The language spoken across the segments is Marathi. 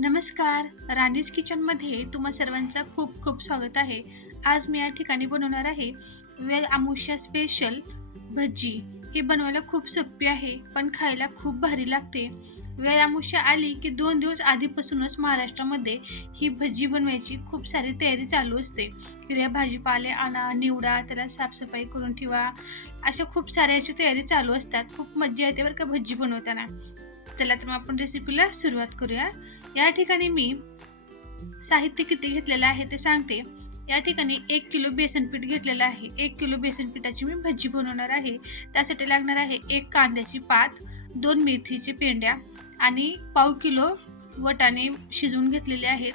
नमस्कार. राणीज किचनमध्ये तुम्हा सर्वांचं खूप खूप स्वागत आहे. आज मी या ठिकाणी बनवणार आहे वेळ अमावस्या स्पेशल भजी. ही बनवायला खूप सोपी आहे, पण खायला खूप भारी लागते. वेळ अमावस्या आली की 2 दिवस आधीपासूनच महाराष्ट्रामध्ये ही भजी बनवायची खूप सारी तयारी चालू असते. हिरव्या भाजीपाले आणा, निवडा, त्याला साफसफाई करून ठेवा. अशा खूप साऱ्या याची तयारी चालू असतात. खूप मज्जा येते बरं का भजी बनवताना. चला तर मग आपण रेसिपीला सुरुवात करूया. या ठिकाणी मी साहित्य किती घेतलेलं आहे ते सांगते. या ठिकाणी 1 किलो बेसन पीठ घेतलेलं आहे. 1 किलो बेसन पिठाची मी भजी बनवणार आहे. त्यासाठी लागणार आहे 1 कांद्याची पात, 2 मेथीची पेंड्या आणि पाव किलो वाटाणे शिजवून घेतलेले आहेत.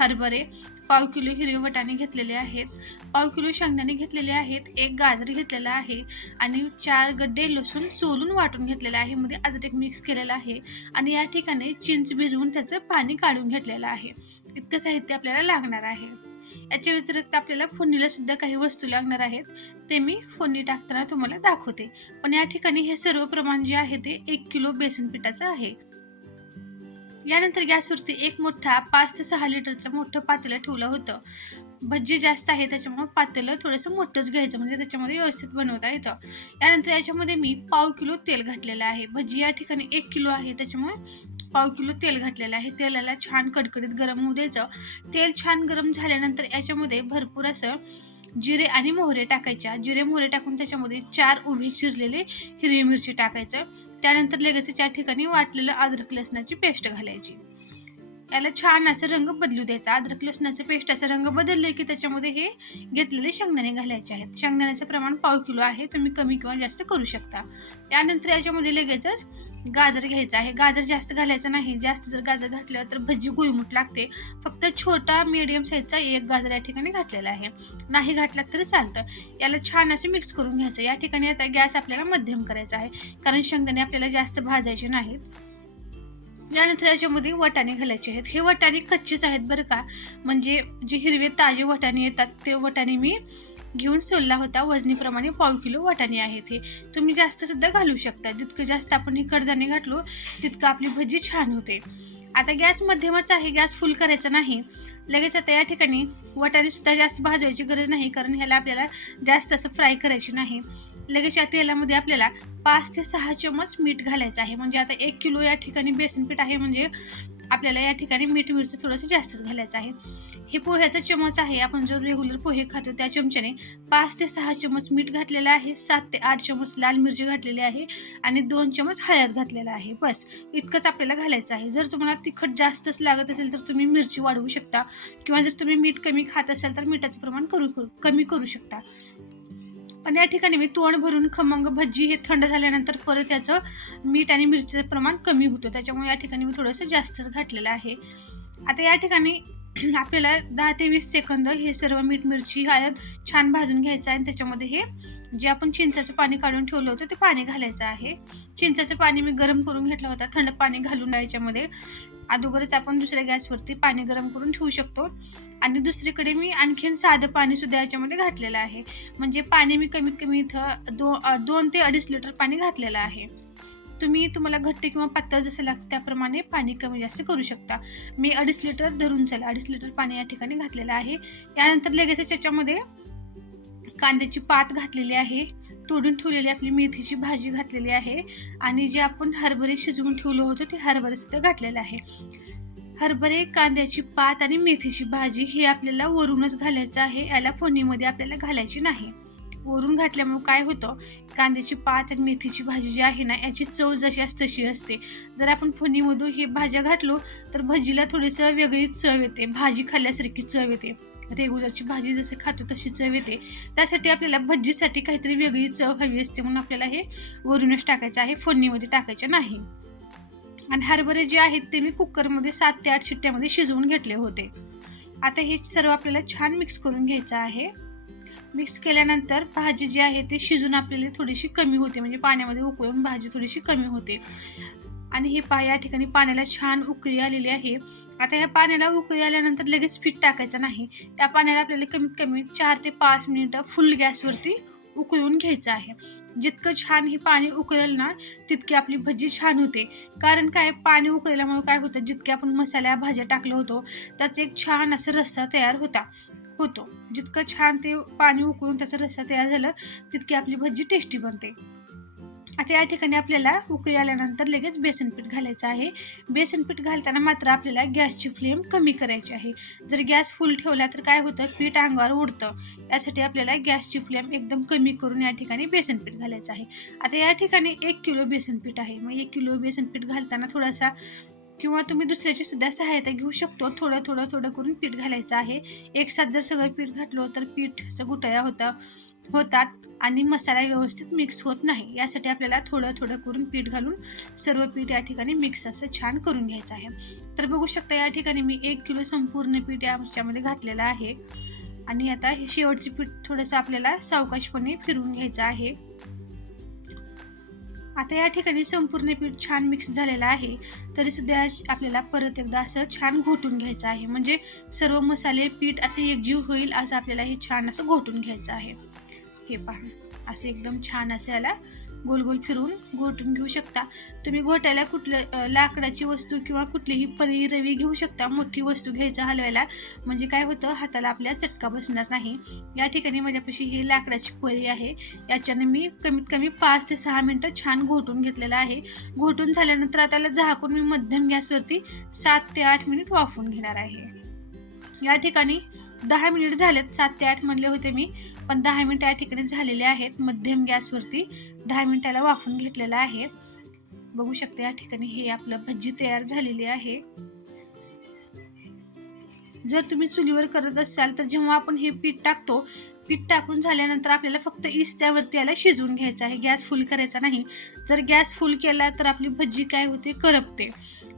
हरभरे, पाव किलो हिरवे वाटाणे घेतलेले आहेत, पाव किलो शेंगदाणे घेतलेले आहेत, 1 गाजर घेतलेला आहे आणि 4 गड्डे लसूण सोलून वाटून घेतलेला आहे. मध्ये अद्रक मिक्स केलेला आहे आणि या ठिकाणी चिंच भिजवून त्याचं पाणी काढून घेतलेलं आहे. इतकं साहित्य आपल्याला लागणार आहे. याच्या व्यतिरिक्त आपल्याला फोडणीला सुद्धा काही वस्तू लागणार आहेत. ते मी फोडणी टाकताना तुम्हाला दाखवते. पण या ठिकाणी हे सर्व प्रमाण जे आहे ते 1 किलो बेसन पिठाचं आहे. यानंतर गॅसवरती एक मोठा 5 ते 6 लिटरचं मोठं पातेलं ठेवलं होतं. भजी जास्त आहे त्याच्यामुळे पातेलं थोडंसं मोठंच घ्यायचं, म्हणजे त्याच्यामध्ये व्यवस्थित बनवता येतं. यानंतर याच्यामध्ये मी पाव किलो तेल घातलेलं आहे. भजी या ठिकाणी 1 किलो आहे, त्याच्यामुळे पाव किलो तेल घातलेलं आहे. तेलाला छान कडकडीत गरम होऊ द्यायचं. तेल छान गरम झाल्यानंतर याच्यामध्ये भरपूर असं जिरे आणि मोहरे टाकायच्या. जिरे मोहरे टाकून त्याच्यामध्ये 4 उभे चिरलेले हिरवी मिरची टाकायचं. त्यानंतर लगेच या ठिकाणी वाटलेलं अद्रक लसणाची पेस्ट घालायची. याला छान असं रंग बदलू द्यायचा. अद्रक लसणाचं पेस्ट असं रंग बदलले की त्याच्यामध्ये हे घेतलेले शेंगदाणे घालायचे आहेत. शेंगदाण्याचं प्रमाण पाव किलो आहे, तुम्ही कमी किंवा जास्त करू शकता. यानंतर याच्यामध्ये लगेचच गाजर घ्यायचं आहे. गाजर जास्त घालायचं नाही. जास्त जर गाजर घातलं तर भजी गुळमुट लागते. फक्त छोटा मीडियम साईजचा 1 गाजर या ठिकाणी घातलेला आहे. नाही घातला तरी चालतं. याला छान असे मिक्स करून घ्यायचं. या ठिकाणी आता गॅस आपल्याला मध्यम करायचा आहे, कारण शेंगदाणे आपल्याला जास्त भाजायचे नाहीत. यानंतर याच्यामध्ये वाटाणे घालायचे आहेत. हे वाटाणे कच्चेच आहेत बरं का, म्हणजे जे हिरवे ताजे वाटाणे येतात ते वाटाणे मी घेऊन सोलला होता. वजनीप्रमाणे पाव किलो वाटाणे आहेत. हे तुम्ही जास्त सुद्धा घालू शकता. जितकं जास्त आपण हे कडधान्य घातलो तितकं आपली भजी छान होते. आता गॅस मध्यमच आहे, गॅस फुल करायचा नाही. लगेच आता या ठिकाणी वाटाणे सुद्धा जास्त भाजवायची गरज नाही, कारण ह्याला आपल्याला जास्त असं फ्राय करायची नाही. लगेच या तेलामध्ये आपल्याला 5 ते 6 चमच मीठ घालायचं आहे. म्हणजे आता 1 किलो या ठिकाणी बेसन पीठ आहे, म्हणजे आपल्याला या ठिकाणी मीठ मिरची थोडंसं जास्तच घालायचं आहे. हे पोह्याचा चमच आहे, आपण जो रेग्युलर पोहे खातो त्या चमच्याने 5 ते 6 चमच मीठ घातलेलं आहे. 7 ते 8 चमच लाल मिरची घातलेली आहे आणि 2 चमच हळद घातलेला आहे. बस इतकंच आपल्याला घालायचं आहे. जर तुम्हाला तिखट जास्तच लागत असेल तर तुम्ही मिरची वाढवू शकता, किंवा जर तुम्ही मीठ कमी खात असाल तर मिठाचं प्रमाण कमी करू शकता. पण या ठिकाणी मी तोंड भरून खमंग भजी हे थंड झाल्यानंतर परत याचं मीठ आणि मिरचीचं प्रमाण कमी होतं, त्याच्यामुळे या ठिकाणी मी थोडंसं जास्तच घातलेलं आहे. आता या ठिकाणी आपल्याला 10 ते 20 सेकंद हे सर्व मीठ मिरची हळद छान भाजून घ्यायचं आहे. आणि त्याच्यामध्ये हे जे आपण चिंचाचं पाणी काढून ठेवलं होतं ते पाणी घालायचं आहे. चिंचाचं पाणी मी गरम करून घेतलं होतं. थंड पाणी घालून याच्यामध्ये अगोदरच आपण दुसऱ्या गॅसवरती पाणी गरम करून ठेवू शकतो. आणि दुसरीकडे मी आणखीन साधं पाणी सुद्धा याच्यामध्ये घातलेलं आहे. म्हणजे पाणी मी कमीत कमी इथं 2 ते 2.5 लिटर पाणी घातलेलं आहे. तुम्हाला घट्ट किंवा पातळ जसं लागतं त्याप्रमाणे पाणी कमी जास्त करू शकता. मी 2.5 लिटर धरून चला 2.5 लिटर पाणी या ठिकाणी घातलेलं आहे. यानंतर लगेचच याच्यामध्ये कांद्याची पात घातलेली आहे, तोडून ठेवलेली आपली मेथीची भाजी घातलेली आहे आणि जे आपण हरभरे शिजवून ठेवलं होतं ते हरभरे सुद्धा घातलेलं आहे. हरभरे, कांद्याची पात आणि मेथीची भाजी हे आपल्याला वरूनच घालायचं आहे. याला फोडणीमध्ये आपल्याला घालायची नाही. वरून घातल्यामुळे काय होतं, कांद्याची पात आणि मेथीची भाजी जी आहे ना याची चव जशी असते तशी असते. जर आपण फोडणीमधून हे भाज्या घातलो तर भजीला थोडीसं वेगळी चव येते, भाजी खाल्ल्यासारखी चव येते. रेग्युलरची भाजी जशी खातो तशी चव येते. त्यासाठी आपल्याला भजीसाठी काहीतरी वेगळी चव हवी असते, म्हणून आपल्याला हे वरूनच टाकायचं आहे, फोडणीमध्ये टाकायचं नाही. आणि हरभरे जे आहेत ते मी कुकरमध्ये 7 ते 8 शिट्ट्यामध्ये शिजवून घेतले होते. आता हे सर्व आपल्याला छान मिक्स करून घ्यायचं आहे. मिक्स केल्यानंतर भाजी जी आहे ती शिजून आपल्याला थोडीशी कमी होते, म्हणजे पाण्यामध्ये उकळून भाजी थोडीशी कमी होते. आणि हे या ठिकाणी पाण्याला छान उकळी आलेली आहे. आता या पाण्याला उकळी आल्यानंतर लगेच पीठ टाकायचं नाही. त्या पाण्याला आपल्याला कमीत कमी 4 ते 5 मिनिटं फुल गॅसवरती उकळून घ्यायचं आहे. जितकं छान हे पाणी उकळेल ना तितकी आपली भजी छान होते. कारण काय, पाणी उकळल्यामुळे काय होतं, जितके आपण मसाल्या भाज्या टाकलो होतो त्याचा एक छान असं रस्सा तयार होतो. जितकं छान ते पाणी उकळून त्याचा रस्सा तयार झालं तितकी आपली भजी टेस्टी बनते. आता या ठिकाणी आपल्याला उकळी आल्यानंतर लगेच बेसन पीठ घालायचं आहे. बेसन पीठ घालताना मात्र आपल्याला गॅसची फ्लेम कमी करायची आहे. जर गॅस फुल ठेवला तर काय होतं, पीठ अंगावर उडतं. यासाठी आपल्याला गॅसची फ्लेम एकदम कमी करून या ठिकाणी बेसन पीठ घालायचं आहे. आता या ठिकाणी 1 किलो बेसन पीठ आहे. मग 1 किलो बेसन पीठ घालताना थोडासा किंवा तुम्ही दुसऱ्याची सुद्धा सहायता घेऊ शकतो. थोडं करून पीठ घालायचं आहे. एकसाथ जर सगळं पीठ घातलं तर पीठचं गुठळ्या होतात आणि मसाला व्यवस्थित मिक्स होत नाही. यासाठी आपल्याला थोडं करून पीठ घालून सर्व पीठ या ठिकाणी मिक्स असं छान करून घ्यायचं आहे. तर बघू शकता या ठिकाणी मी 1 किलो संपूर्ण पीठ याच्यामध्ये घातलेलं आहे. आणि आता हे शेवटचे पीठ थोडंसं आपल्याला सावकाशपणे फिरवून घ्यायचं आहे. आता या ठिकाणी संपूर्ण पीठ छान मिक्स झालेलं आहे. तरी सुद्धा आपल्याला परत एकदा असं छान घोटून घ्यायचं आहे. म्हणजे सर्व मसाले पीठ असे एकजीव होईल असं आपल्याला हे छान असं घोटून घ्यायचं आहे. हे पहा, असं एकदम छान असं याला गोल गोल फिरून घोटून घेऊ शकता. तुम्ही घोटायला कुठलं लाकडाची वस्तू किंवा कुठलीही पळी रवी घेऊ शकता. मोठी वस्तू घ्यायचं हलवायला, म्हणजे काय होतं, हाताला आपल्या चटका बसणार नाही. या ठिकाणी माझ्यापाशी ही लाकडाची पळी आहे. याच्याने मी कमीत कमी 5 ते 6 मिनटं छान घोटून घेतलेलं आहे. घोटून झाल्यानंतर आता झाकून मी मध्यम गॅसवरती 7 ते 8 मिनिट वाफवून घेणार आहे. या ठिकाणी 10 मिनिट झालेत. 7 ते 8 म्हणले होते मी, पण 10 मिनिटं या ठिकाणी झालेले आहेत. मध्यम गॅसवरती 10 मिनिटाला वाफवून घेतलेलं आहे. बघू शकता या ठिकाणी हे आपलं भजी तयार झालेली आहे. जर तुम्ही चुलीवर करत असाल तर जेव्हा आपण हे पीठ टाकून झाल्यानंतर आपल्याला फक्त त्यावरती याला शिजवून घ्यायचं आहे. गॅस फुल करायचा नाही. जर गॅस फुल केला तर आपली भजी काय होते, करपते.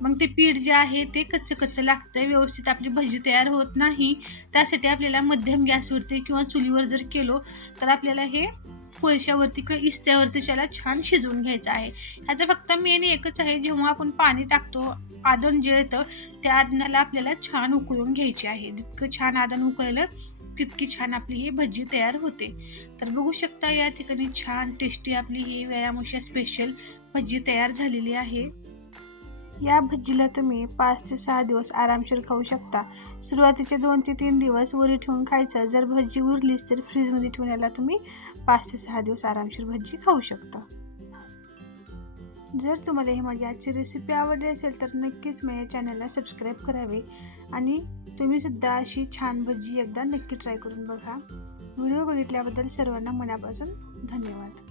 मग ते पीठ जे आहे ते कच्चं लागतं, व्यवस्थित आपली भजी तयार होत नाही. त्यासाठी आपल्याला मध्यम गॅसवरती किंवा चुलीवर जर केलो तर आपल्याला हे कोळशावरती किंवा इस्त्यावरती त्याला छान शिजवून घ्यायचं आहे. ह्याचं फक्त मेन एकच आहे, जेव्हा आपण पाणी टाकतो आदन जे येतं त्या आदनाला आपल्याला छान उकळून घ्यायचे आहे. जितकं छान आदन उकळलं तितकी छान आपली ही भजी तयार होते. तर बघू शकता या ठिकाणी छान टेस्टी आपली ही व्यायामोशा स्पेशल भजी तयार झालेली आहे. या भजीला तुम्ही 5 ते 6 दिवस आरामशीर खाऊ शकता. सुरुवातीचे 2 ते 3 दिवस वरी ठेवून खायचं. जर भजी उरलीच तर फ्रीजमध्ये ठेवून याला तुम्ही 5 ते 6 दिवस आरामशीर भजी खाऊ शकता. जर तुम्हाला ही माझी आजची रेसिपी आवडली असेल तर नक्कीच माझ्या चॅनलला सबस्क्राईब करावे आणि तुम्ही सुद्धा अशी छान भजी एकदा नक्की ट्राय करून बघा. व्हिडिओ बघितल्याबद्दल सर्वांना मनापासून धन्यवाद.